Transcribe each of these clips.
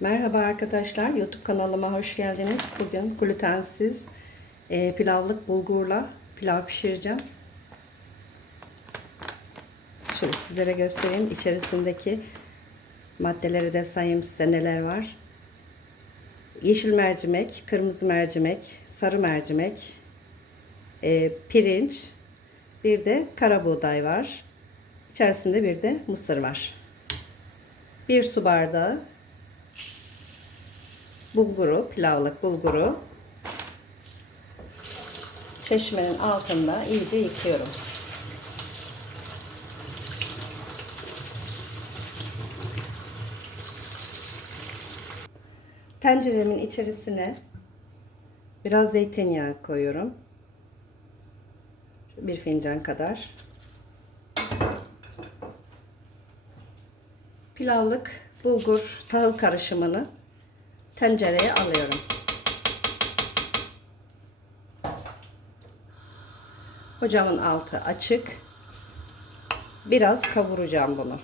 Merhaba arkadaşlar, YouTube kanalıma hoş geldiniz. Bugün glutensiz e, pilavlık bulgurla pilav pişireceğim. Şöyle sizlere göstereyim. İçerisindeki maddeleri de sayayım size neler var. Yeşil mercimek, kırmızı mercimek, sarı mercimek, e, pirinç, bir de kara buğday var. İçerisinde bir de mısır var. Bir su bardağı bulguru, pilavlık bulguru çeşmenin altında iyice yıkıyorum. Tenceremin içerisine biraz zeytinyağı koyuyorum. Bir fincan kadar. Pilavlık bulgur tahıl karışımını tencereye alıyorum. Ocağımın altı açık. Biraz kavuracağım bunu.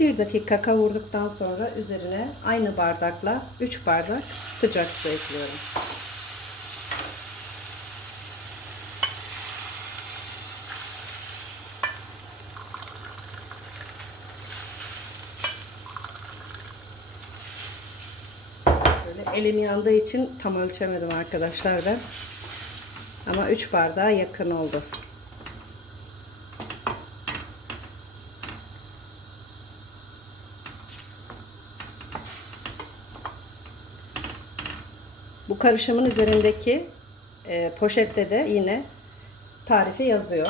Bir dakika kavurduktan sonra üzerine aynı bardakla 3 bardak sıcak su ekliyorum. Böyle elim yandığı için tam ölçemedim arkadaşlar ben. Ama 3 bardağa yakın oldu. Bu karışımın üzerindeki e, poşette de yine tarifi yazıyor.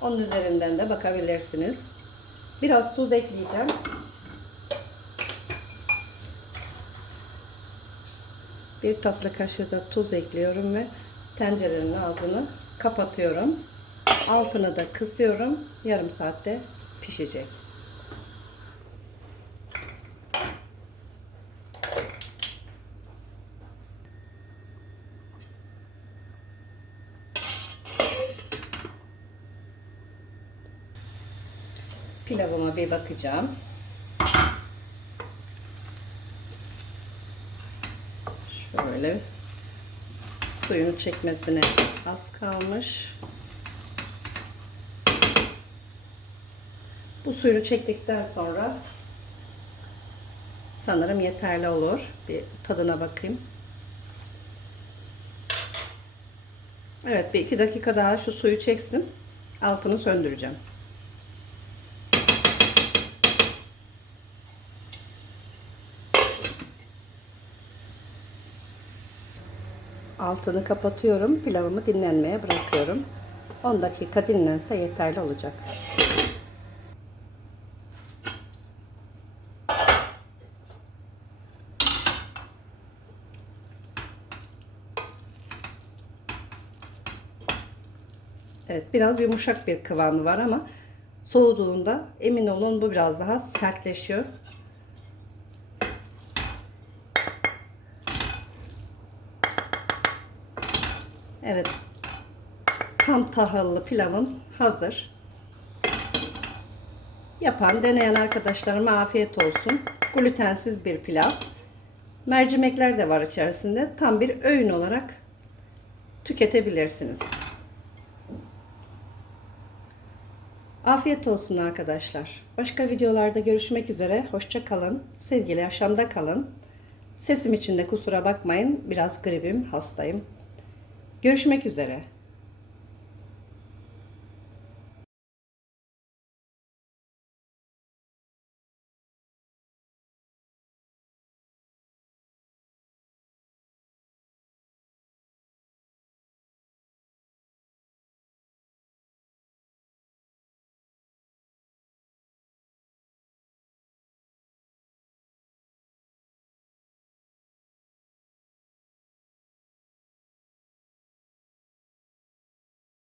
Onun üzerinden de bakabilirsiniz. Biraz tuz ekleyeceğim. Bir tatlı kaşığı da tuz ekliyorum ve tencerenin ağzını kapatıyorum. Altını da kısıyorum. Yarım saatte pişecek. Pilavıma bir bakacağım. Şöyle suyunu çekmesine az kalmış. Bu suyunu çektikten sonra sanırım yeterli olur. Bir tadına bakayım. Evet bir iki dakika daha şu suyu çeksin. Altını söndüreceğim. Altını kapatıyorum. Pilavımı dinlenmeye bırakıyorum. 10 dakika dinlense yeterli olacak. Evet biraz yumuşak bir kıvamı var ama soğuduğunda emin olun bu biraz daha sertleşiyor. Evet. Tam tahıllı pilavım hazır. Yapan, deneyen arkadaşlarıma afiyet olsun. Glutensiz bir pilav. Mercimekler de var içerisinde. Tam bir öğün olarak tüketebilirsiniz. Afiyet olsun arkadaşlar. Başka videolarda görüşmek üzere. Hoşça kalın. Sevgili yaşamda kalın. Sesim için de kusura bakmayın. Biraz gribim, hastayım. Görüşmek üzere.